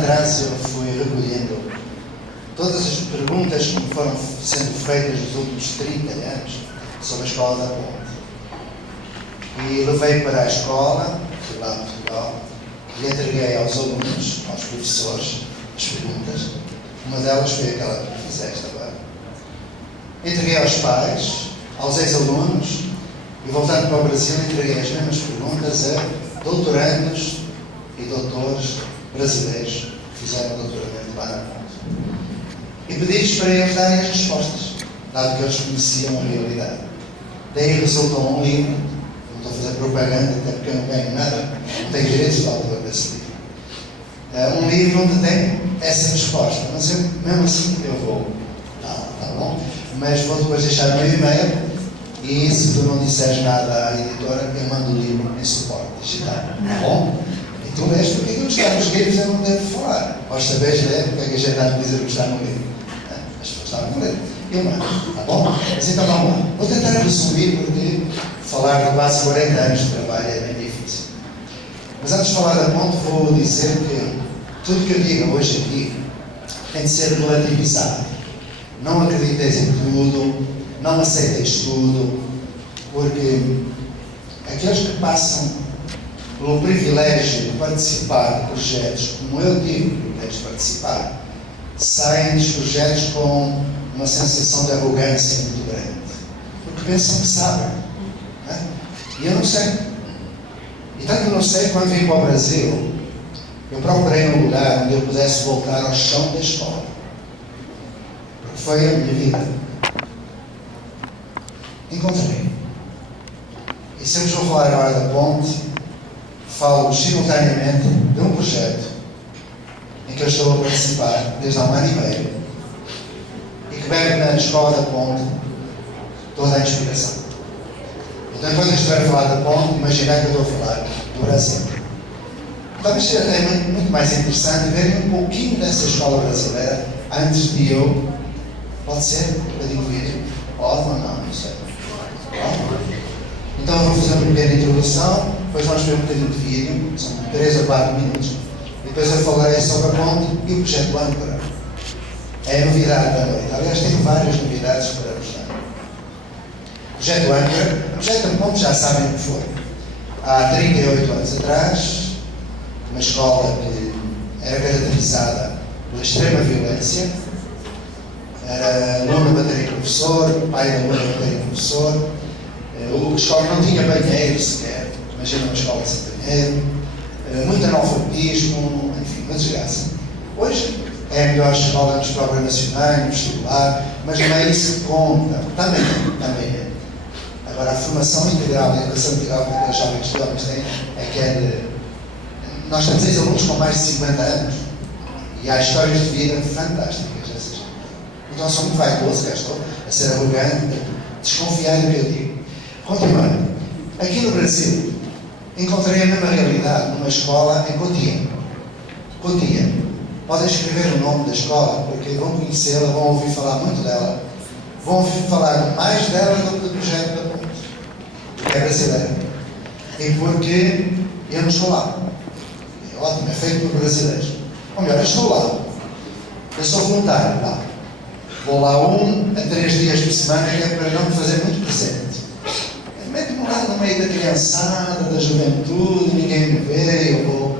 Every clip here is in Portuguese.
atrás eu fui recolhendo todas as perguntas que me foram sendo feitas nos últimos 30 anos sobre a Escola da Ponte. E levei para a escola, fui lá de Portugal, e entreguei aos alunos, aos professores, as perguntas. Uma delas foi aquela que fizeste agora. Entreguei aos pais, aos ex-alunos, e voltando para o Brasil, entreguei as mesmas perguntas a doutorandos e doutores brasileiros que fizeram doutoramento lá na Ponte. E pedi-lhes para eles darem as respostas, dado que eles conheciam a realidade. Daí resultou um livro, não estou a fazer propaganda, até porque eu não ganho nada, não tenho direitos de autor desse livro. Um livro onde tem essa resposta, mas eu, mesmo assim eu vou, tá bom? Mas vou depois deixar o meu e-mail e se tu não disseres nada à editora, eu mando o livro em suporte digital, tá bom? E tu lês porque aquilo que está nos livros eu não devo falar. Vós sabeis ler porque é que a gente está a dizer o que está no livro. As pessoas sabem ler. Eu mando, tá bom? Mas então vamos lá. Vou tentar resumir porque falar de quase 40 anos de trabalho é bem difícil. Mas antes de falar da Ponte, vou dizer que tudo que eu digo hoje aqui tem de ser relativizado. Não acrediteis em tudo, não aceiteis tudo, porque aqueles que passam pelo privilégio de participar de projetos como eu tive o privilégio de participar, saem dos projetos com uma sensação de arrogância muito grande, porque pensam que sabem. Não é? E eu não sei. E tanto não sei, quando vim para o Brasil, eu procurei um lugar onde eu pudesse voltar ao chão da escola. Porque foi a minha vida. Encontrei. E se eu vos vou falar agora da Ponte, falo simultaneamente de um projeto em que eu estou a participar desde há 1 ano e meio e que bebe na Escola da Ponte toda a inspiração. Então, quando eu estiver a falar da Ponte, imaginar que eu estou a falar do Brasil. Talvez seja até muito mais interessante verem um pouquinho dessa escola brasileira antes de eu. Pode ser? Eu digo vídeo? Pode ou não? Não sei. Pode? Então eu vou fazer uma primeira introdução, depois vamos ver um bocadinho de vídeo, são 3 a 4 minutos, e depois eu falarei sobre a Ponte e o projeto Âncora. É a novidade da noite. Aliás, tenho várias novidades para vos dar. O projeto Âncora, o projeto da Ponte já sabem o que foi. Há 38 anos atrás, uma escola que era caracterizada pela extrema violência, era aluno a bater em professor, pai de aluno a bater em professor, a escola não tinha banheiro sequer, imagina uma escola sem banheiro, muito analfabetismo, enfim, uma desgraça. Hoje é a melhor escola nos programas nacionais, no vestibular, mas não é isso que conta, também é. Agora, a formação integral, a educação integral que aqueles jovens estudantes têm, é que é de... Nós temos 6 alunos com mais de 50 anos e há histórias de vida fantásticas. Então sou muito vaidoso, cá estou, a ser arrogante, desconfiado do que eu digo. Continuando. Aqui no Brasil, encontrei a mesma realidade numa escola em Cotia. Cotia. Podem escrever o nome da escola, porque vão conhecê-la, vão ouvir falar muito dela. Vão ouvir falar mais dela do que do projeto da Ponte, porque é brasileira. E porque eu não estou lá. É ótimo, é feito por brasileiros. Ou melhor, eu estou lá. Eu sou voluntário lá. Vou lá 1 a 3 dias por semana, que é para não me fazer muito presente. Mete-me lá no meio da criançada, da juventude, ninguém me vê, eu vou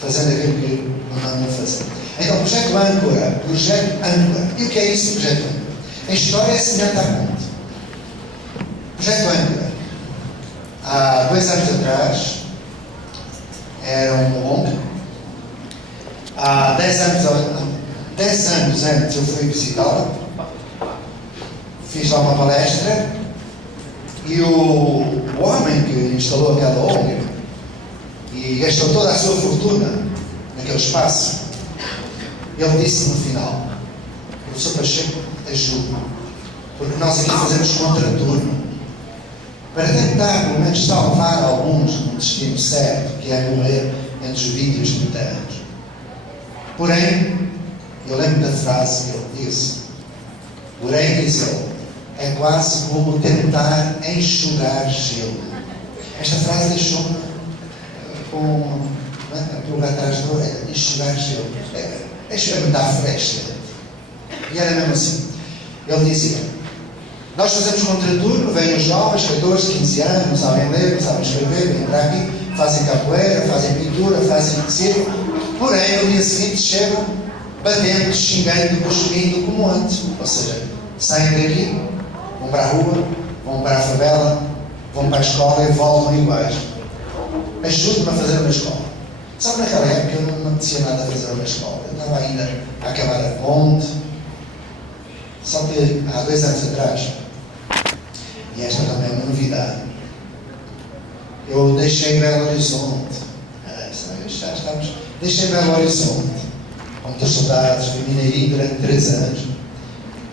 fazendo aquilo que me mandam fazer. Então, projeto Âncora. E o que é isso, projeto Âncora? A história é semelhante à Ponte. Projeto Âncora. Há 2 anos atrás, era um ONG. Há 10 anos antes eu fui visitá-la, fiz lá uma palestra e o homem que instalou aquela ONG e gastou toda a sua fortuna naquele espaço, ele disse no final: professor Pacheco, ajude, porque nós aqui fazemos contraturno para tentar pelo menos salvar alguns no destino certo, que é morrer entre os 20 e os 30 anos. Porém, eu lembro da frase que ele disse. Porém, diz ele, é quase como tentar enxugar gelo. Esta frase deixou-me com não é? A pulga atrás da orelha, enxugar gelo. Esta é a metáfora excelente. E era mesmo assim. Ele dizia: nós fazemos contraturno, vêm os jovens, 14, 15 anos, não sabem ler, não sabem escrever, vêm para aqui, fazem capoeira, fazem pintura, fazem circo, porém no dia seguinte chegam batendo, xingando, cuspindo como antes. Ou seja, saem daqui, vão para a rua, vão para a favela, vão para a escola e voltam iguais. Ajude-me a fazer uma escola. Só que naquela época eu não me apetecia nada a fazer uma escola. Eu estava ainda a acabar a ponte. Só que há 2 anos atrás, e esta também é uma novidade, eu deixei Belo Horizonte. Já estamos. Deixei Belo Horizonte, com muitas saudades, fui mineirinho durante 3 anos,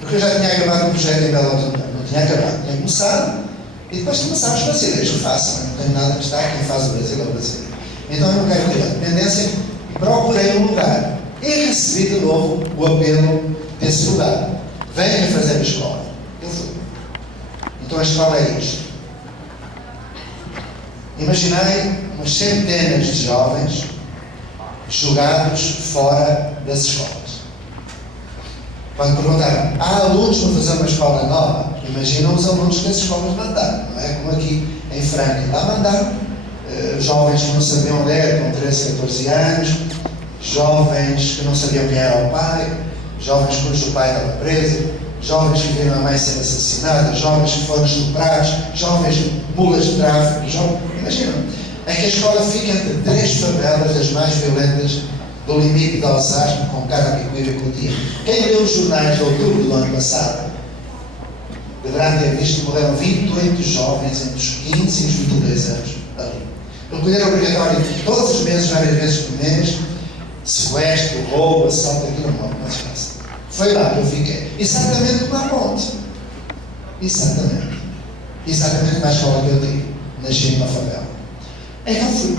porque eu já tinha acabado o projeto em Belo Horizonte. Não tinha acabado, tinha começado, e depois começaram os brasileiros que façam. Não tenho nada que estar, quem faz o Brasil é o brasileiro. Então eu não quero ter a dependência, procurei um lugar e recebi de novo o apelo desse lugar. Venha fazer a escola. Eu fui. Então a escola é isto. Imaginei umas centenas de jovens jogados fora das escolas. Quando perguntaram: há alunos para fazer uma escola nova? Imaginam os alunos que as escolas mandaram. Não é como aqui em Franca. Lá mandaram jovens que não sabiam ler com 13, 14 anos, jovens que não sabiam quem era o pai, jovens cujo pai estava preso, jovens que viram a mãe ser assassinada, jovens que foram estuprados, jovens mulas de tráfico. Imaginam, é que a escola fica entre 3 favelas das mais violentas do limite de Osasco, com Carapicuíba e Cotia. Quem leu os jornais de outubro do ano passado deverá ter visto que morreram 28 jovens entre os 15 e os 22 anos ali. Recolher obrigatório todos os meses, várias vezes por mês, sequestro, roubo, assalto, aquilo não se passa. Foi lá que eu fiquei. Exatamente como a ponte. Exatamente. Exatamente na escola que eu tive. Nasci numa favela. Então fui.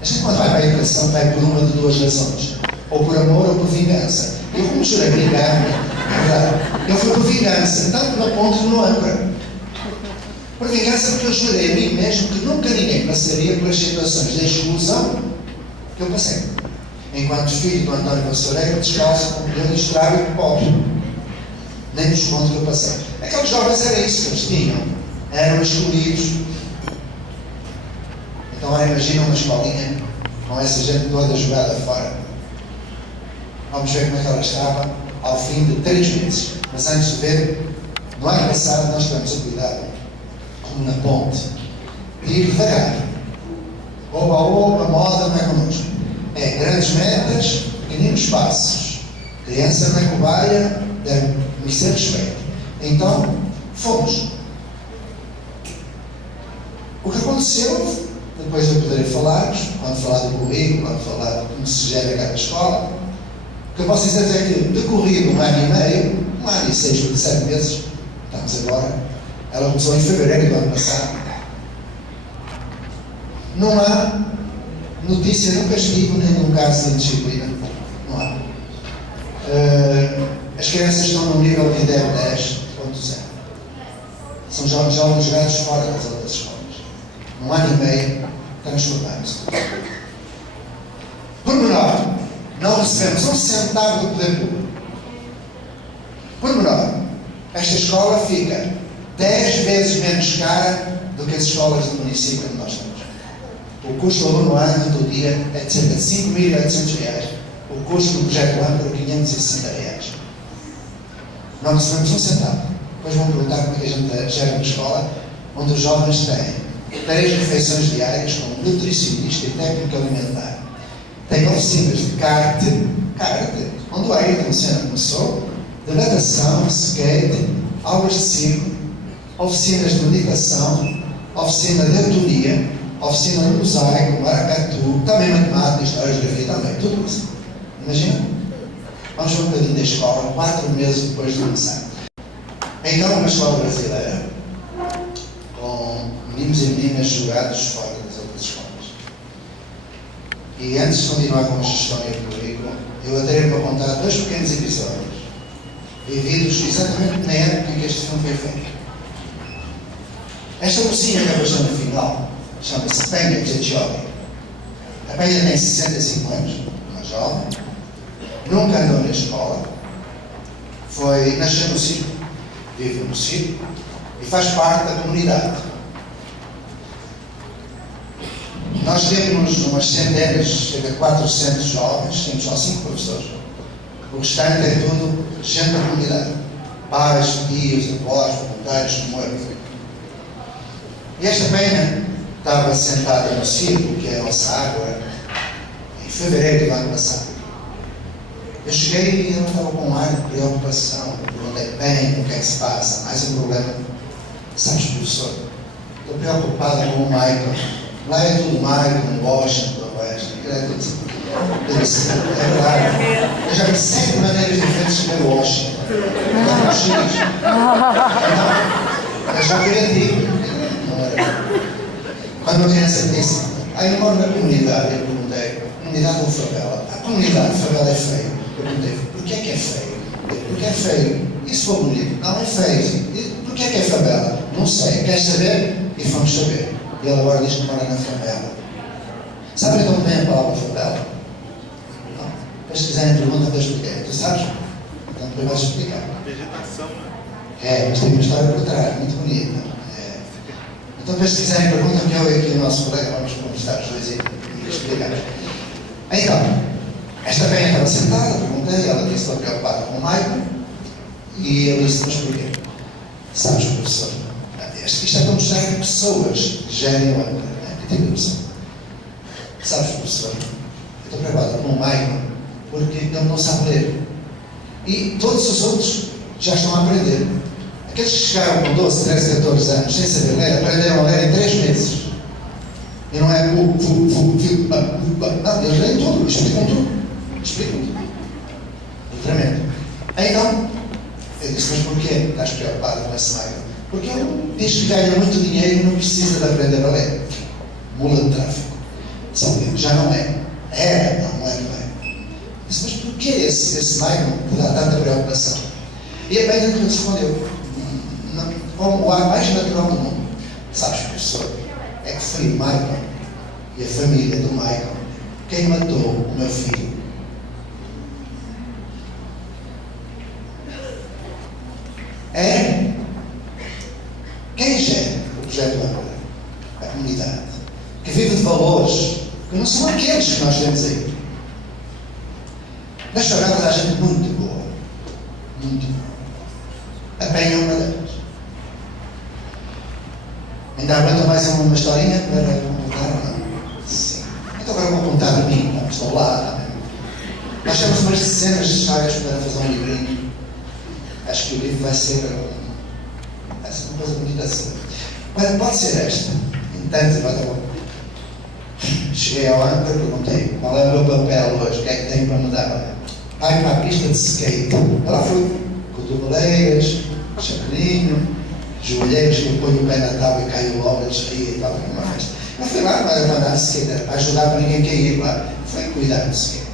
A gente quando vai para a educação vai por uma de 2 razões. Ou por amor ou por vingança. Eu como jurei brigar, eu fui por vingança, tanto na ponte como no âncora. Por vingança porque eu jurei a mim mesmo que nunca ninguém passaria pelas situações de exclusão que eu passei. Enquanto filho do António Vassoureiro, descalço, com pneu estrago e pobre. Nem nos contos que eu passei. Aqueles jovens era isso que eles tinham. Eram escolhidos. Então agora imaginam uma escolinha com essa gente toda jogada fora. Vamos ver como é que ela estava ao fim de 3 meses. Mas antes de ver, no ano passado nós tivemos a cuidar, como na ponte, de ir devagar. Oba, moda não é connosco. É grandes metas, pequeninos passos. Criança não é cobaia, deve merecer respeito. Então, fomos. O que aconteceu, depois eu poderei falar, quando falar do currículo, quando falar de como se gera cada escola, o que eu posso dizer é que, decorrido 1 ano e meio, 1 ano e 6, 7 meses, estamos agora, ela começou em fevereiro do ano passado, não há notícia de um castigo nem de um caso de indisciplina. Não há. As crianças estão no nível de IDEB 10.0. São jovens jogados fora das outras escolas. 1 ano e meio transformaram-se. Pormenor, não recebemos um centavo do poder público. Pormenor, esta escola fica 10 vezes menos cara do que as escolas do município onde nós estamos. O custo do aluno ano do dia é de cerca de 5.800 reais. O custo do projeto ano é 560 reais. Não recebemos um centavo. Depois vão perguntar como é que a gente gera uma escola onde os jovens têm 3 refeições diárias com nutricionista e técnico alimentar. Tem oficinas de kart, onde o Ayrton Senna começou, de natação, skate, aulas de circo, oficinas de meditação, oficina de anatomia, oficina de mosaico, maracatu, também matemática, história, geografia, também, tudo isso. Imagina? Vamos ver um bocadinho da escola, 4 meses depois de começar. Então, uma escola brasileira, com meninos e meninas jogados fora das outras escolas. E antes de continuar com a gestão e o currículo, eu até para contar 2 pequenos episódios, vividos exatamente na época em que este filme foi feito. Esta mocinha que apareceu no final, chama-se Penha Tchetchovi. A Penha tem 65 anos, uma jovem, nunca andou na escola, nasceu no circo, vive no circo e faz parte da comunidade. Nós temos umas centenas, chega a 400 jovens, temos só 5 professores. O restante é tudo gente da comunidade. Pais, tios, avós, voluntários, como eu. E esta Penha estava sentada no circo, que é a nossa água, em fevereiro do ano passado. Eu cheguei e ela estava com um ar de preocupação. Por onde é que vem, o que é que se passa? Mais um problema. Sabes, professor, estou preocupada com o Michael. Lá é tudo Michael, Washington, é tudo. Eu disse, é verdade. Eu já vi 7 maneiras diferentes de escrever Washington. Eu já queria dizer. Quando a criança disse, eu moro na comunidade, eu perguntei, comunidade ou favela? A comunidade, favela é feio. Eu perguntei, porquê é que é feio? Porque é feio. E se for bonito? Não, é feio. Porquê é que é favela? Não sei. Queres saber? E vamos saber. E ele agora diz que mora na favela. Sabe de onde vem a palavra favela? Não. Se quiserem perguntar, eu expliquei. Tu sabes? Então depois vais explicar. Vegetação, né? É, mas tem uma história por trás, muito bonita. É. Então depois se quiserem perguntar, que eu e aqui o nosso colega vamos conversar os dois e explicar. Então, esta Penha estava sentada, perguntei, ela disse que estou preocupada com o Michael, e eu disse, mas porquê? Sabes, professor, isto é para mostrar que pessoas gerem o âmbito, né? Que tipo de pessoa? Sabes, professor, eu estou preocupada com o Michael, porque ele não sabe ler. E todos os outros já estão a aprender. Aqueles que chegaram com 12, 13, 14 anos, sem saber ler, aprenderam a ler em 3 meses. E não é não, eles leem tudo, explicam tudo. Explicam tudo. Tremendo. Então, eu disse, mas porquê estás preocupado com esse Michael? Porque ele diz que ganha muito dinheiro e não precisa de aprender a ler. Mula de tráfico. Só que já não é. Era, não é. Disse, mas porquê esse Michael te dá tanta preocupação? E a Penha respondeu, como o ar mais natural do mundo. Sabes, professor, é que foi o Michael e a família do Michael quem matou o meu filho. É quem gera o projeto Âncora? A comunidade, que vive de valores que não são aqueles que nós temos aí. Nas favelas há gente muito boa, muito boa. A Penha é uma delas. Ainda aguenta mais uma historinha para contar ou não? Sim. Então agora vou contar de mim, não estou lá. Nós temos umas dezenas de histórias para fazer um livrinho. Acho que o livro vai ser uma coisa bonita assim. Mas pode ser esta. Entanto, cheguei ao Âncora e perguntei qual é o meu papel hoje, o que é que tenho para mudar? Vai para a pista de skate. Ela foi cotoveleiras, chaprinho, joelheiros, que eu ponho o pé na tábua e caio logo, eu descaí e tal, numa festa. Eu fui lá para andar de skate, para ajudar para ninguém cair lá. Foi cuidar do skate.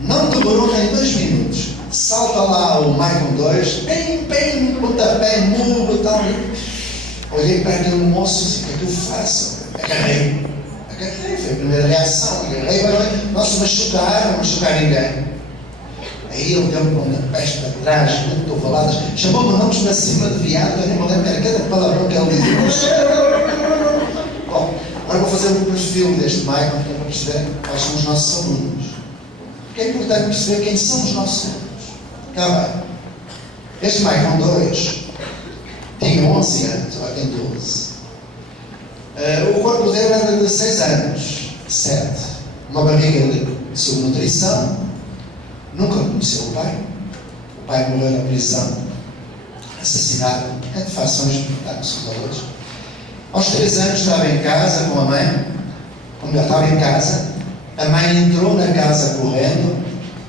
Não demorou nem 2 minutos. Salta lá o Michael 2, bem, pontapé, murro e tal. Olhei para aquele moço e disse, o que é que eu faço? Agarrei, foi a primeira reação. Agarrei, não se machucar, não machucar ninguém. Aí ele deu-me pontapés para trás, cotoveladas, chamou-me nomes para cima de viado, eu nem me lembro, era cada palavrão que ele dizia. Bom, agora vou fazer um perfil deste Michael, para perceber quais são os nossos alunos. Porque é importante perceber quem são os nossos alunos. Cá vai. Este Michael 2 tinha 11 anos, agora tem 12. O corpo dele era de 6 anos, 7. Uma barriga de subnutrição. Nunca conheceu o pai. O pai morreu na prisão, assassinado, entre fações uns com os outros. Aos 3 anos estava em casa com a mãe. Quando ele estava em casa, a mãe entrou na casa correndo,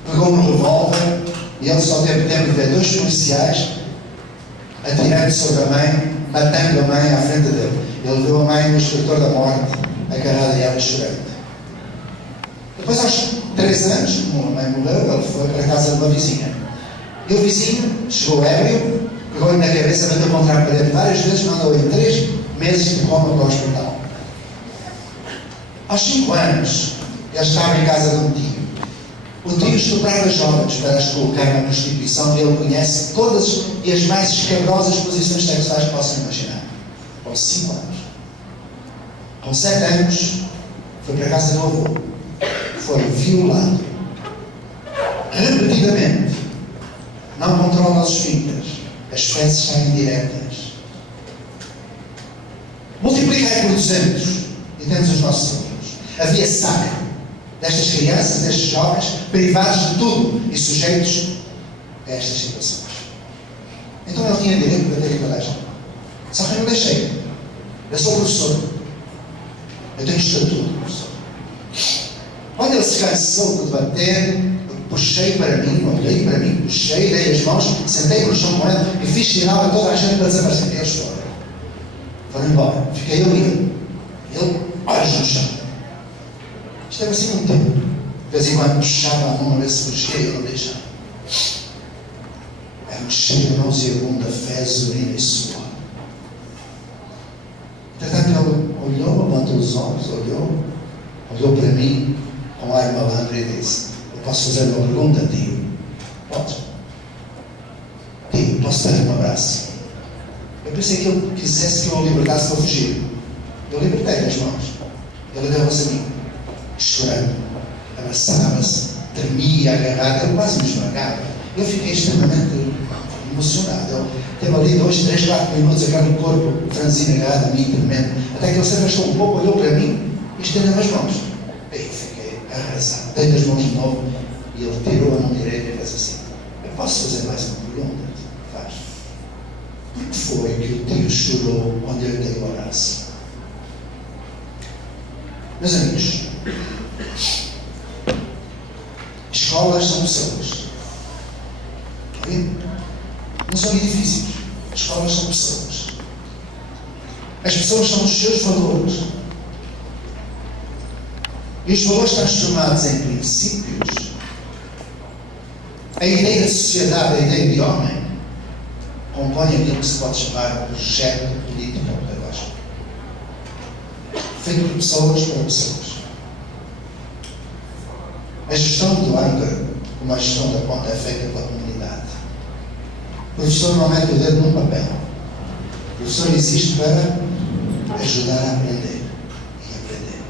pegou no revólver e ele só teve tempo de ver 2 policiais atirando sobre a mãe, matando a mãe à frente dele. Ele viu a mãe no extintor da morte, agarrada a ela chorando. Depois, aos 3 anos, como a mãe morreu, ele foi para a casa de uma vizinha. E o vizinho chegou ébrio, pegou-lhe na cabeça, bateu contra a parede várias vezes, mandou em 3 meses de coma para o hospital. Aos 5 anos, ele estava em casa de um tio. O tio estuprava jovens para as colocar na prostituição e ele conhece todas e as mais escabrosas posições sexuais que possam imaginar. Aos 5 anos. Com 7 anos, foi para a casa do avô. Foi violado. Repetidamente. Não controla os esfíncteres. As fezes saem diretas. Multiplicai por 200 e temos os nossos alunos. Havia sacre destas crianças, destes jovens, privados de tudo e sujeitos a estas situações. Então ele tinha direito de bater em toda a gente. Só que eu não deixei. Eu sou professor. Eu tenho estatuto de professor. Quando ele se cansou de bater, eu puxei para mim, olhei para mim, puxei, dei as mãos, sentei no chão com ele e fiz sinal a toda a gente para desaparecer. E eles foram. Foram embora. Fiquei eu e ele. Ele, olhos no chão. Estava assim um tempo. De vez em quando puxava a mão a ver se fugia e eu não deixava. Era um cheiro de nauseabundo, fezes, urina e suor. Entretanto, ele olhou, levantou os ombros, olhou para mim com ar malandro e disse: eu posso fazer uma pergunta, tio? Pode. Tio, posso dar-lhe um abraço? Eu pensei que ele quisesse que eu o libertasse para fugir. Eu libertei-lhe as mãos. Ele deu-as a mim, chorando, abraçava-se, tremia, agarrado, ele quase me esmagava. Eu fiquei extremamente emocionado. Ele teve ali 2, 3, 4 minutos, aquele corpo franzino agarrado a mim, tremendo, até que ele se afastou um pouco, olhou para mim e estendeu as mãos. Aí eu fiquei arrasado, dei as mãos de novo e ele tirou a mão direita e fez assim: eu posso fazer mais uma pergunta? Faz. Por que foi que o tio chorou quando eu lhe dei o abraço? Meus amigos, escolas são pessoas. Não são edifícios. Escolas são pessoas. As pessoas são os seus valores. E os valores transformados em princípios, a ideia de sociedade, a ideia de homem, compõe aquilo que se pode chamar de projeto político-pedagógico. Feito por pessoas para pessoas. A gestão do âncora, como a gestão da ponta, é feita pela comunidade. O professor não mete o dedo num papel. O professor existe para ajudar a aprender e aprender.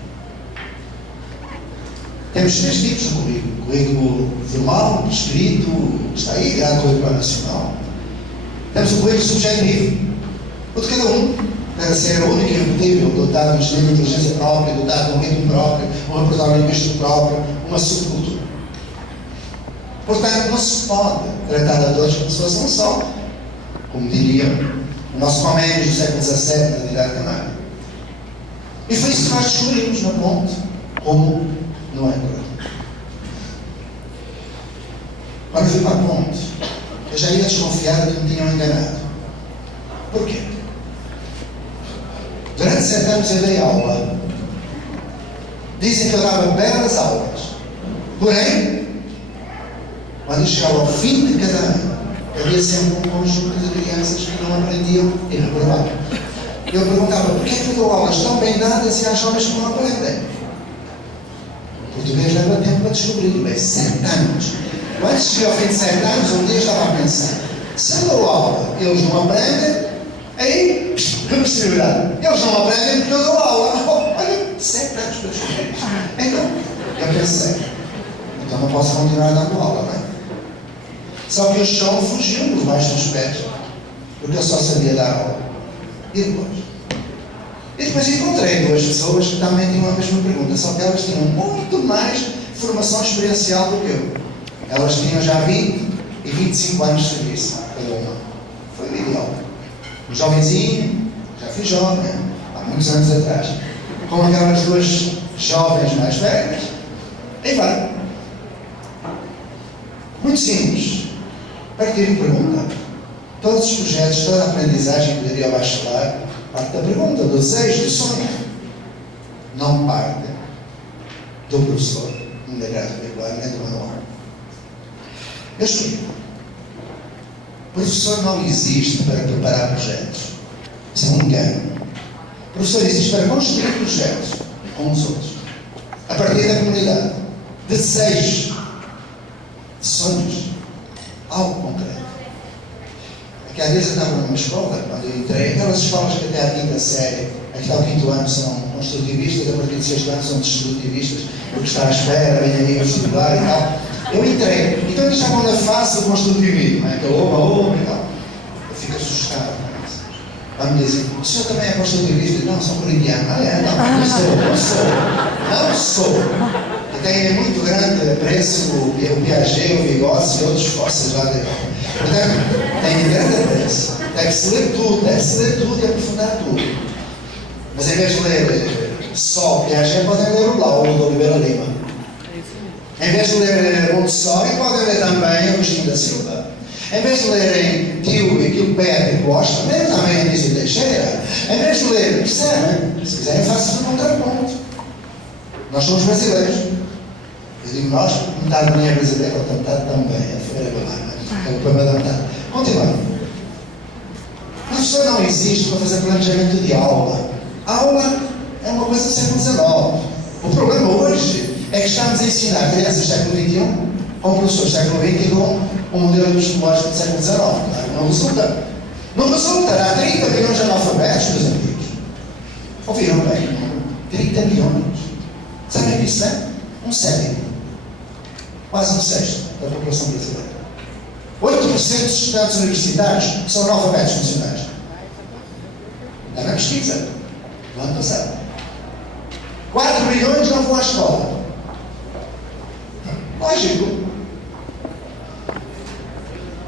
Temos 3 tipos de currículo. Currículo formal, escrito, está aí, ligado ao currículo nacional. Temos o currículo subjetivo. O de cada um. Deve ser único e irrepetível, dotado de uma inteligência própria, dotado de um ritmo próprio, um repertório linguístico próprio, uma subcultura. Portanto, não se pode tratar a todos como se fosse um só, como diria o nosso Comênios do século XVII, na Didática Canária. E foi isso que nós descobrimos na ponte, como no âncora. Quando fui para a ponte, eu já ia desconfiado de que me tinham enganado. Porquê? Durante 7 anos eu dei aula. Dizem que eu dava belas aulas. Porém, quando eu chegava ao fim de cada ano, havia sempre um conjunto de crianças que não aprendiam e reprovavam. Eu perguntava: porquê é que eu dou aulas tão bem dadas e há jovens que não aprendem? O português leva tempo para descobrir. Bem, 7 anos. Quando cheguei ao fim de 7 anos, um dia estava a pensar: se eu dou aula e eles não aprendem, aí, possibilidade. Eles não aprendem porque eu dou aula. Olha, 7 anos para descobrir isto. Então, eu pensei: então não posso continuar dando aula, não é? Só que o chão fugiu por baixo dos pés, porque eu só sabia dar aula. E depois encontrei 2 pessoas que também tinham a mesma pergunta, só que elas tinham muito mais formação experiencial do que eu. Elas tinham já 20 e 25 anos de serviço, cada uma. Foi o ideal. Um jovenzinho, já fui jovem, há muitos anos atrás, com aquelas 2 jovens mais velhas, aí vai. Muito simples. Partir de pergunta. Todos os projetos, toda a aprendizagem que daria ao bacharelado, parte da pergunta, do desejo, do sonho. Não parte do professor, nem da grade curricular, nem do manual. Eu explico. O professor não existe para preparar projetos. Isso é um engano. O professor existe para construir projetos com os outros. a partir da comunidade, de desejos, de sonhos, algo concreto. É que às vezes eu estava numa escola, quando eu entrei, aquelas escolas que até à quinta série, até ao quinto ano são construtivistas, a partir do sexto ano são destrutivistas, porque está à espera, vem aí o vestibular e tal. Eu entrei, então eles estavam na fase do construtivismo, não é? Aquele oba e tal. Eu fico assustado. A me dizem, o senhor também é construtivista? Não, sou corintiano. Ah, é? Não sou. E tem muito grande apreço o Piaget, o Vygotsky e outros forças lá dentro. Portanto, tem grande apreço. Deve-se ler tudo e aprofundar tudo. Mas em vez de ler só Piaget, podem ler o Lau, do Oliveira Lima. Em vez de ler Montessori, podem ler também Agostinho da Silva. Em vez de lerem Dewey, Gilbert e Costa, leiam também Anísio Teixeira. Em vez de ler, percebem? Se quiserem, façam um contraponto. Nós somos brasileiros. Eu digo nós, metade de mim é brasileira, outra metade também. É feira balada. É o problema da metade. Continuando. A professora não existe para fazer planejamento de aula. A aula é uma coisa do século XIX. O problema hoje é que estamos a ensinar crianças do século XXI com professores do século XX e com um modelo epistemológico do século XIX. Não resulta. Não resulta. Há 30 milhões de analfabetos, meus amigos. Ouviram bem? 30 milhões. Sabem o que isso é? Um sétimo. Quase um sexto da população brasileira. 8% dos estudantes universitários são analfabetos funcionais. Está na pesquisa. No ano passado. 4 milhões não vão à escola. Lógico.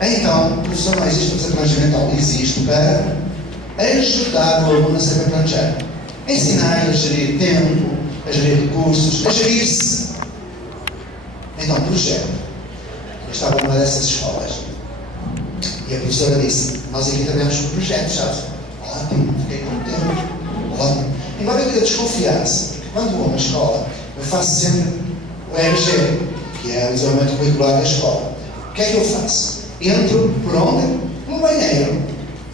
Então, o professor não existe para fazer planejamento, existe para ajudar o aluno a saber planejar. Ensinar a gerir tempo, a gerir recursos, a gerir-se. Então, projeto. Eu estava numa dessas escolas e a professora disse, nós aqui trabalhamos com projetos, sabe? Ótimo, fiquei contente. Ótimo. Embora eu desconfiasse, quando vou a uma escola, eu faço sempre o RG, que é o desenvolvimento curricular da escola. O que é que eu faço? Entro por onde? No banheiro.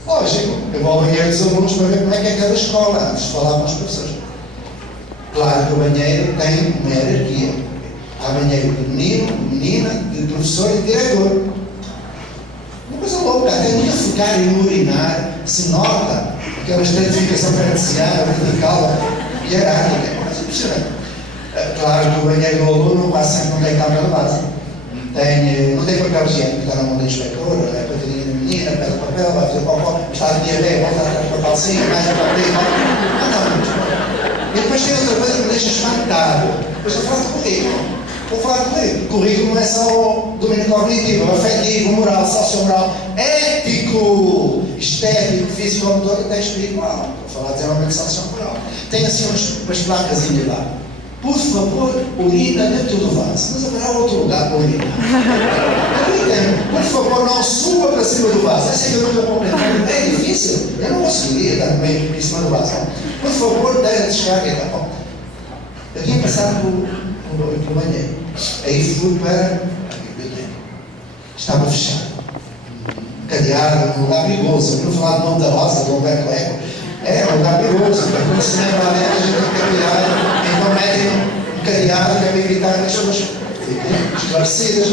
Lógico, eu vou ao banheiro dos alunos para ver como é que é cada escola, antes de falar com os professores. Claro que o banheiro tem uma hierarquia. Há banheiro de menino, menina, de professor e de diretor. Uma coisa louca, até no defecar e no urinar se nota aquela estratificação cartesiana, vertical, hierárquica. É uma coisa impressionante. Claro que o banheiro do aluno quase sempre não tem câmara de base. Não tem papel higiênico, está na mão da inspetora, é a coitadinha da menina, pega o papel, vai fazer cocó, está de diarreia, volta atrás para a calcinha, mais a papel, não. E depois tem outra coisa que me deixa espantado. Depois estou a falar de currículo. Vou falar de currículo. Currículo não é só o domínio cognitivo, afetivo, moral, sociomoral, ético, estético, físico, motor, até espiritual. Estou a falar de desenvolvimento sociomoral. Tem assim umas placazinhas lá. Por favor, urina dentro do vaso. Mas haverá outro lugar para urinar. Por favor, não suba para cima do vaso. Essa é que eu nunca compreendi. É difícil. Eu não conseguiria estar meio em cima do vaso. Por favor, dê a descarga e tal. Eu tinha passado pelo banheiro. Aí fui para a biblioteca. Estava fechado. Cadeado, um lugar perigoso. Eu não falar do nome da roça, do Humberto Eco. É um lugar perigoso. Quando o cinema lá dentro, a gente tem que ter cuidado. Então metem um cadeado que é para evitar que as pessoas fiquem esclarecidas,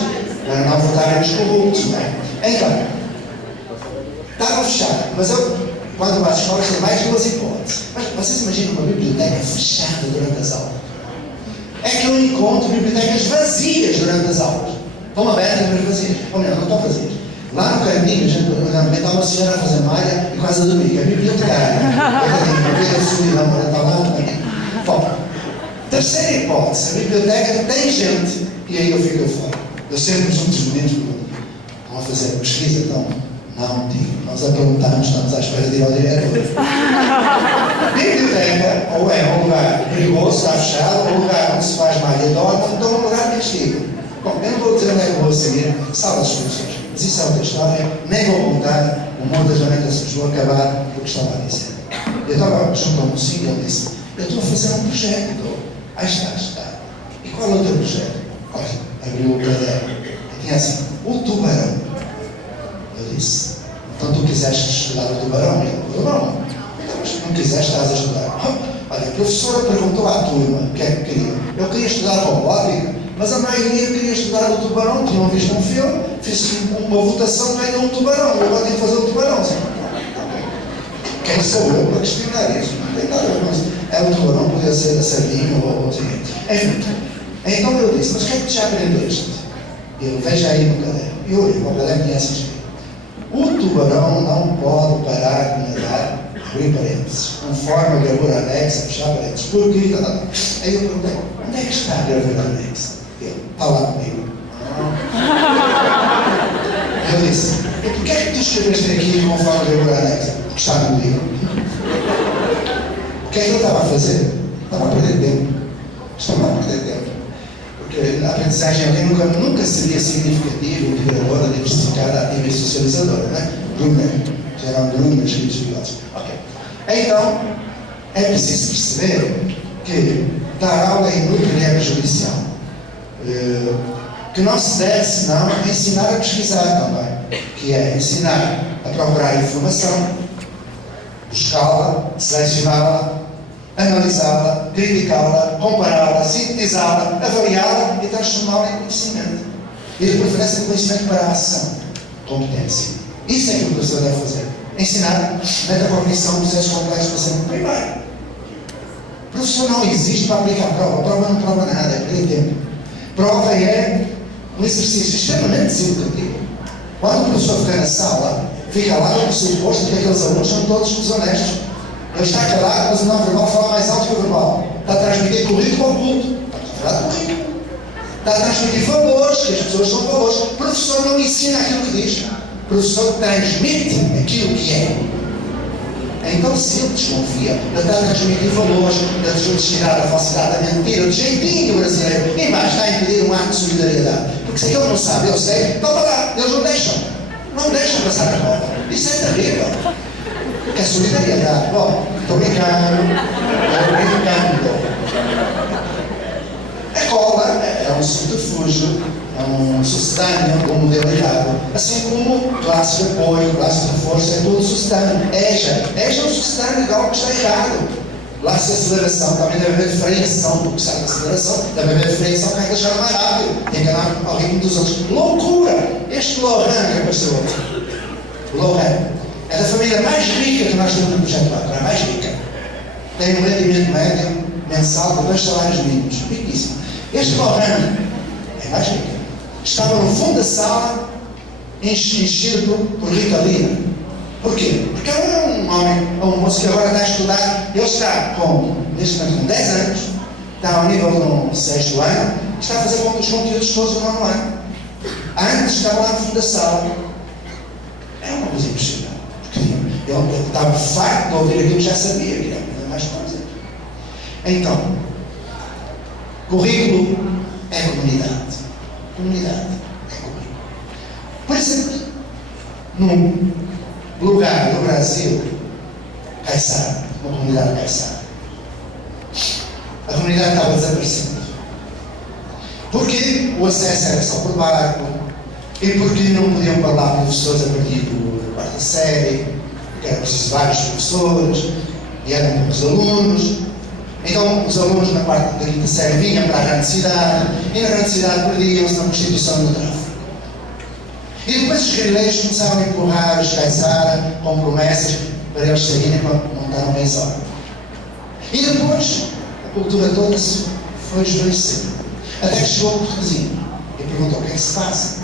para não votarem nos corruptos, não é? Então, estava fechado. Mas eu, quando vou às escolas, tem mais duas hipóteses. Mas vocês imaginam uma biblioteca fechada durante as aulas? É que eu encontro bibliotecas vazias durante as aulas. Estão abertas, mas vazias. Ou melhor, não estão vazias. Lá no caminho, normalmente há uma senhora a fazer malha e quase a dormir, que é bibliotecária. Está lá no caminho. Bom, terceira hipótese, a biblioteca tem gente, e aí eu fico fora. Eu sempre junto dos meninos vão fazer pesquisa, então, não digo, nós a perguntarmos, estamos à espera de ir ao diretor. Biblioteca, ou é um lugar perigoso, está fechado, ou um lugar onde se faz malha e dorme, então um lugar de castigo. Bom, eu não vou dizer onde é que vou seguir, sala de instruções, mas isso é outra história, nem vou contar o mundo das lamentações, vou acabar do que estava a dizer. Eu estava junto a um mocinho e ele disse, eu estou a fazer um projeto. Aí está. E qual é o teu projeto? Olha, abriu o caderno e tinha assim, o tubarão. Eu disse, então tu quiseste estudar o tubarão? Ele falou, não. Então, mas não quiseste, estás a estudar. Olha, a professora perguntou à turma o que é que queria. Eu queria estudar robótica, mas a maioria queria estudar o tubarão. Tinham visto um filme, fiz uma votação, ganhou um tubarão. Eu agora tenho que fazer um tubarão. Quem sou eu para questionar isso? Não tem nada a ver com isso. É o tubarão, podia ser a sardinha ou o seguinte. Enfim, então eu disse, mas o que é que tu já aprendeste? Ele, veja aí no caderno. E eu olhei para o caderno e tinha escrito: o tubarão não pode parar de nadar, abrir parênteses, conforme a gravura anexa, fechar parênteses. Por quê? Aí eu perguntei, onde é que está a gravura anexa? Ele, está lá comigo. Eu disse, e porquê é que tu escreveste aqui conforme a gravura anexa? Porque está no livro. O que é que ele estava a fazer? Estava a perder tempo. Estava a perder tempo. Porque a aprendizagem alguém nunca seria significativa, integradora, diversificada, ativa e socializadora, não é? Brunner, geral Brunner, escritos bigodes. Ok. Então, é preciso perceber que dar aula é inútil e é prejudicial. Que não se deve, senão, ensinar a pesquisar também. Que é ensinar a procurar informação, buscá-la, selecioná-la, analisá-la, criticá-la, compará-la, sintetizá-la, avaliá-la e transformá-la em conhecimento. E de preferência de conhecimento para a ação, competência. Isso é que o professor deve fazer. Ensinar metacognição, processos complexos para ser muito primário. O professor não existe para aplicar a prova não prova nada, é perder tempo. Prova é um exercício extremamente deseducativo. Quando o professor fica na sala, fica lá com o suposto que aqueles alunos são todos desonestos. Ele está calado, mas o não verbal fala mais alto que o verbal. Está a transmitir currículo oculto. Está a falar de currículo. Está a transmitir valores, que as pessoas são valores. O professor não ensina aquilo que diz. O professor transmite aquilo que é. Então, se ele desconfia, ele está a transmitir valores da desonestidade, da falsidade, da mentira, do jeitinho brasileiro, e mais está a impedir um ato de solidariedade. Porque se ele não sabe, eu sei, então para lá, eles não deixam. Não deixam passar a prova. Isso é terrível. É solidariedade. Bom, estou brincando. A cola é um subterfúgio, é um sucedâneo, um modelo errado. Assim como classe de apoio, classe de reforço, é tudo sucedâneo. EJA é um sucedâneo de algo que está errado. Classe de aceleração, também deve haver diferenciação, porque sabe a aceleração, deve haver diferenciação para deixar mais rápido. Tem que andar ao ritmo dos outros. Loucura! Este Lohan que apareceu. Lohan é da família mais rica que nós temos no projeto 4, é a mais rica. Tem um rendimento médio mensal de 2 salários mínimos. Riquíssimo. Este Lohan é mais rico. Estava no fundo da sala, enchido por Ritalina. Porquê? Porque é um homem, é um moço que agora está a estudar. Ele está neste momento com 10 anos, está ao nível de um 6º ano, está a fazer os conteúdos todos do 9º ano. Antes estava lá no fundo da sala. É uma coisa impressionante. Ele estava farto de ouvir aquilo que já sabia, que era mais coisa. Então, currículo é comunidade. Comunidade é currículo. Por exemplo, num lugar do Brasil, Caiçara, uma comunidade Caiçara, a comunidade estava desaparecendo. Porque o acesso era só por barco, e porque não podiam falar professores a partir da 4ª série, porque eram preciso vários professores, e eram poucos alunos. Então os alunos na 4ª e 5ª série vinham para a grande cidade, e na grande cidade perdiam-se na prostituição do tráfico. E depois os guerrilheiros começaram a empurrar os Caiçara com promessas para eles saírem para montar uma exória. E depois a cultura toda se foi esvaecendo. Até que chegou o portuguesinho e perguntou: o que é que se passa?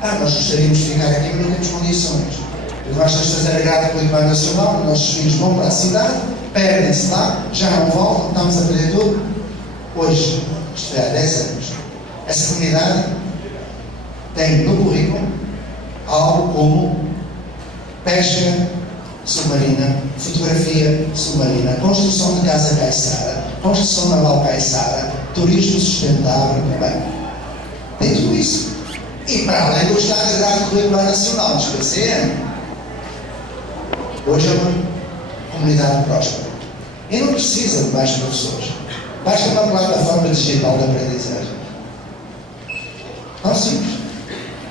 Nós gostaríamos de ficar aqui, mas não temos condições. Porque nós temos de fazer a grade curricular nacional, os nossos filhos vão para a cidade, perdem-se lá, já não voltam, estamos a perder tudo. Hoje, isto é há 10 anos, essa comunidade tem no currículo algo como pesca submarina, fotografia submarina, construção de casa Caiçara, construção naval Caiçara, turismo sustentável, bem, tem tudo isso. E para além do Estado da Grade Curricular Nacional, nos PCN, hoje é uma comunidade próspera. E não precisa de mais professores. Basta uma plataforma digital de aprendizagem. Tão simples.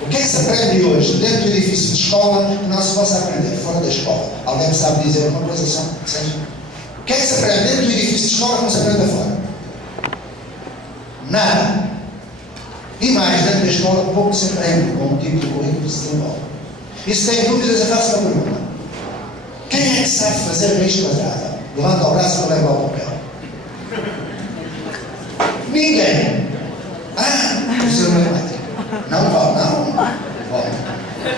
O que é que se aprende hoje dentro do edifício de escola que não se possa aprender fora da escola? Alguém sabe dizer uma coisa só? que é que se aprende dentro do edifício de escola que não se aprende fora? Nada. E mais, dentro da escola, pouco se aprende com o tipo de currículo que se desenvolve. E se tem dúvidas, eu faço uma pergunta. Quem é que sabe fazer raiz quadrada? Levanta o braço e leva ao papel. Ninguém. Professor de matemática. Não vale, não. Vale.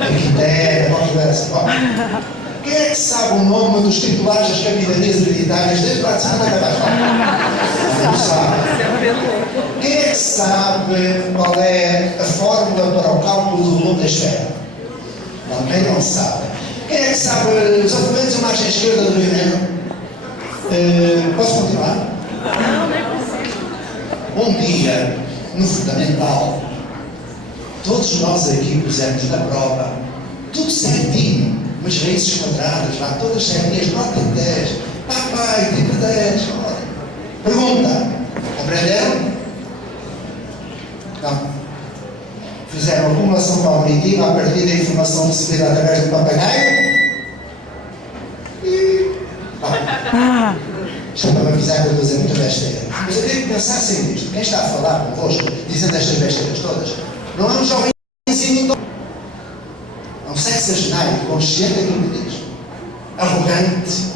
Arquiteto, qualquer coisa assim. Quem é que sabe o nome dos titulares das capitanias hereditárias desde lá de cima até baixo? Não sabe. Quem é que sabe qual é a fórmula para o cálculo do volume da esfera? Também não sabe. Quem é que sabe os argumentos da margem esquerda do Rio Negro? Posso continuar? Um dia, no fundamental, todos nós aqui pusemos na prova, tudo certinho, umas raízes quadradas lá, todas certinhas, nota 10. Papai, tipo 10. Olha. Pergunta: aprenderam? Não. Fizeram acumulação cognitiva a partir da informação recebida através do papagaio? E. Já para me avisar que eu estou a dizer muita besteira. Mas eu tenho que pensar assim nisto. Quem está a falar convosco, dizendo estas besteiras todas, não é um jovenzinho. É um sexagenário consciente daquilo que diz, arrogante,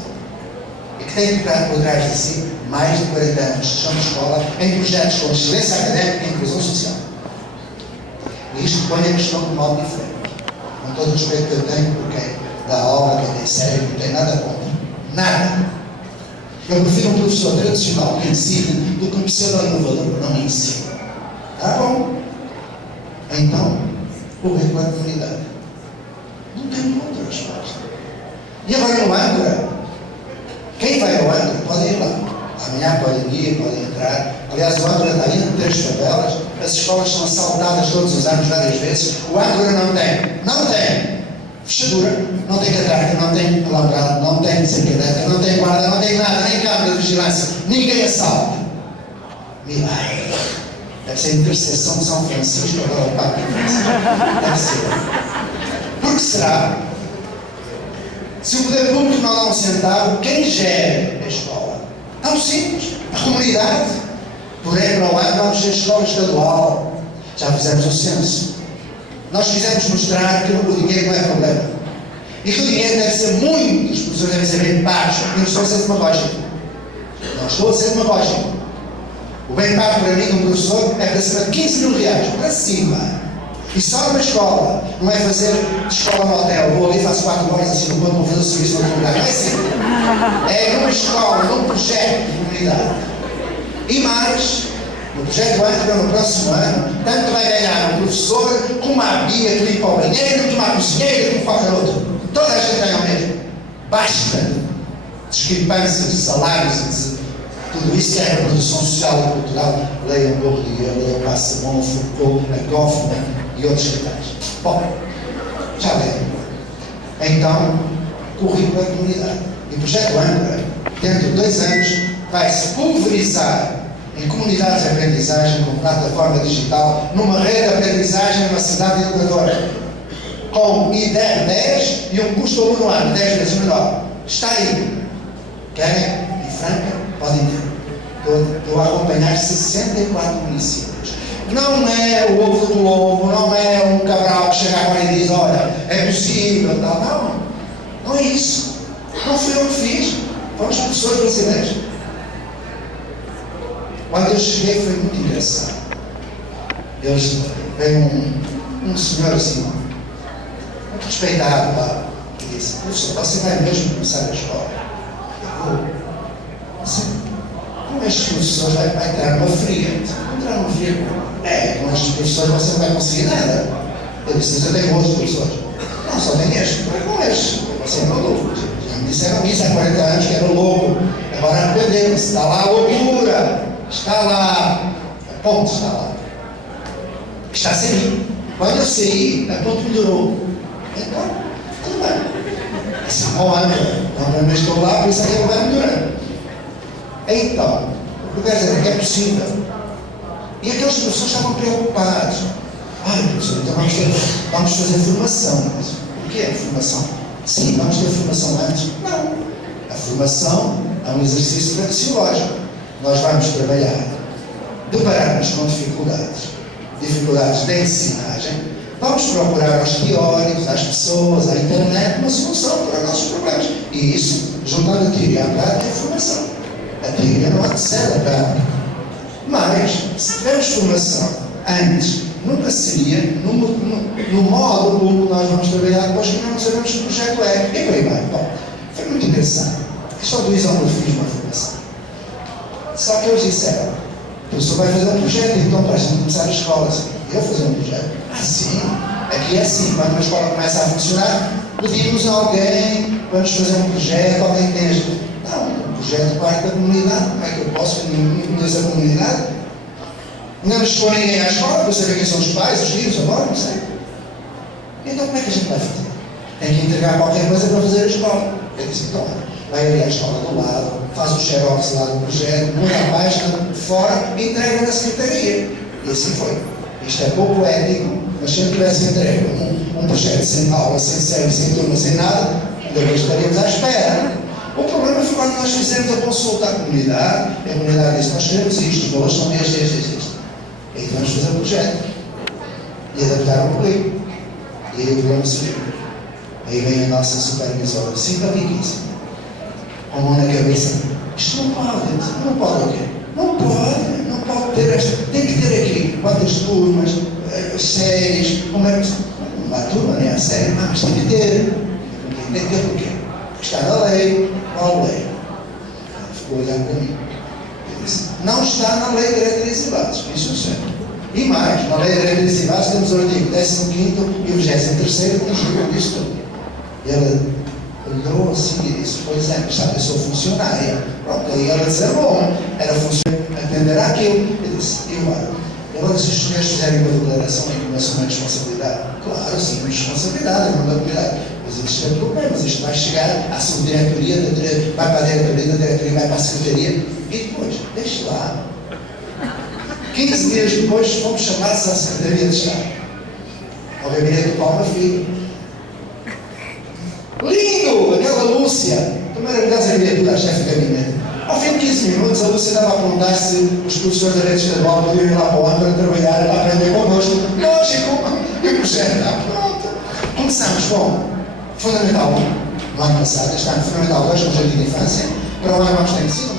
e que tem que tocar por trás de si mais de 40 anos de gestão de escola em projetos com excelência académica e inclusão social. E isto põe a questão de modo diferente. Com todo o respeito que eu tenho por quem dá aula, quem tem sério, não tem nada contra. Nada. Eu prefiro um professor tradicional que ensine do que um pseudo-inovador que não ensina. Tá bom? Então, o currículo é de comunidade. Não tem outra resposta. E agora no Angra? Quem vai ao Angra pode ir lá. Amanhã podem ir, podem entrar. Aliás, o Angra está entre 3 tabelas. As escolas são assaltadas todos os anos, várias vezes. O Angra não tem fechadura, não tem catraca, não tem alambrado, não tem cercadeta, não tem guarda, não tem nada, nem câmara de vigilância. Ninguém assalta. Milagre. Deve ser a interseção de São Francisco agora o Papa. Deve ser. Por que será? Se o poder público não dá um centavo, quem gera a escola? Tão simples. A comunidade. Porém, para o ano vamos ter escola estadual. Já fizemos o censo. Nós quisemos mostrar que o dinheiro não é problema. E que o dinheiro deve ser muito, as pessoas devem ser bem pagos. Eu não estou a ser demagógico. Não estou a ser demagógico. O bem pago para mim, um professor, é para cima de 15 mil reais. Para cima. E só numa escola. Não é fazer de escola no hotel. Vou ali, faço 4 horas assim no ponto, vou fazer o serviço no outro lugar. Não é assim. É numa escola, num projeto de comunidade. E mais, no projeto Angra, no próximo ano, tanto vai ganhar um professor como a Bia que limpa o banheiro, como a cozinheira, como qualquer outro. Toda a gente ganha o mesmo. Basta discrepâncias de salários e de tudo isso que é a reprodução social e cultural. Leiam Bourdieu, leiam Passamon, Foucault, Goffman e outros detalhes. Bom, já leio. Então, currículo da comunidade. E o projeto Angra, dentro de 2 anos, vai se pulverizar em comunidades de aprendizagem com plataforma digital, numa rede de aprendizagem numa cidade educadora, com IDER 10 e um custo aluno ano 10 vezes menor. Está aí. Querem? Em Franca, podem ter. Estou a acompanhar 64 municípios. Não é o ovo do lobo, não é um Cabral que chega agora e diz, olha, é possível, tal. Não. Não é isso. Não fui eu que fiz. Foram os professores brasileiros. Quando eu cheguei foi muito engraçado. Veio um senhor assim, muito respeitado lá, e disse, professor, você vai mesmo começar a escola? Eu vou. Com estes professores vai entrar numa fria. Vai entrar numa fria. Com estes professores você não vai conseguir nada. Eu disse, mas eu tenho outros professores. Não, só tem este. Com estes. Você é maluco. Já me disseram isso há 40 anos, que era louco. Agora aprendeu-se. Está lá a loucura. Está lá. A ponto está lá. Está a sair. Quando eu saí, a ponto melhorou. Então, tudo bem. Esse é um bom ano. Não estou lá, por isso é que ele vai melhorando. Então, o que eu quero dizer é que é possível. E aqueles professores estavam preocupados. Professor, então vamos fazer formação. Mas o que é formação? Sim, vamos ter formação antes? Não. A formação é um exercício praxeológico. Nós vamos trabalhar, deparar-nos com dificuldades de ensinagem, vamos procurar aos teóricos, às pessoas, à internet, uma solução para os nossos problemas. E isso, juntando a teoria à prática, é formação. A teoria não antecede a prática. Mas, se tivermos formação antes, nunca seria no modo como nós vamos trabalhar depois que não sabemos que o projeto é. E por aí vai. Bom, foi muito interessante. A questão do isomorfismo na formação. Só que eles disseram, o professor vai fazer um projeto, então parece-me começar a escola assim. Eu fazer um projeto? Ah, sim. Aqui é assim, quando uma escola começa a funcionar, pedimos a alguém para nos fazer um projeto, alguém tem ajuda. Não, um projeto parte da comunidade. Como é que eu posso conhecer a comunidade? Não nos expõe ninguém à escola para saber quem são os pais, os filhos, agora, não sei. Então como é que a gente vai fazer? Tem que entregar qualquer coisa para fazer a escola. Eu disse, então, vai ali à escola do lado, faz o xerox lá do projeto, muda a página de fora e entrega na secretaria. E assim foi. Isto é pouco ético, mas se eu tivesse entregue um projeto sem aula, sem série, sem turma, sem nada, ainda bem estaríamos à espera. O problema foi quando nós fizemos a consulta à comunidade, e a comunidade disse, nós queremos isto, os valores são estes. E aí vamos fazer o projeto. E adaptar o currículo. E aí o problema surgiu. Aí vem a nossa supervisora, simpaticíssima, com a mão na cabeça. Isto não pode o quê? Não pode ter esta. Tem que ter aqui quantas turmas, as séries, como é que. Não há turma, nem há série, mas tem que ter. Tem que ter porquê? Porque está na lei. Qual lei? Ficou olhando para mim. Eu disse, não está na lei de diretrizes e bases, isso eu sei. E mais, na lei de diretrizes e bases temos o artigo 15º e o 23º que nos julgam disso tudo. E ela olhou assim e disse, pois é, mas sabe, eu sou funcionária. Pronto, aí ela disse, bom, era funcionária, atender àquilo. Eu disse, e agora se os senhores fizerem uma declaração em que não assumem responsabilidade? Claro, sim, responsabilidade, não da comunidade. Mas isto é problemas, isto vai chegar à subdiretoria, vai para a diretoria, da diretoria vai para a secretaria, e depois, deixe lá. 15 dias depois fomos chamados à Secretaria de Estado, ao gabinete do Palma Filho. Lindo! Aquela Lúcia, que maravilhosa criatura, a chefe de gabinete. Ao fim de 15 minutos, a Lúcia estava a perguntar se os professores da rede estadual podiam ir lá para o ano para trabalhar, para aprender connosco. Lógico! E o projeto está pronto. Começamos com Fundamental 1, no ano passado, este ano Fundamental 2, no Jardim de Infância. Para o ano vamos ter ensino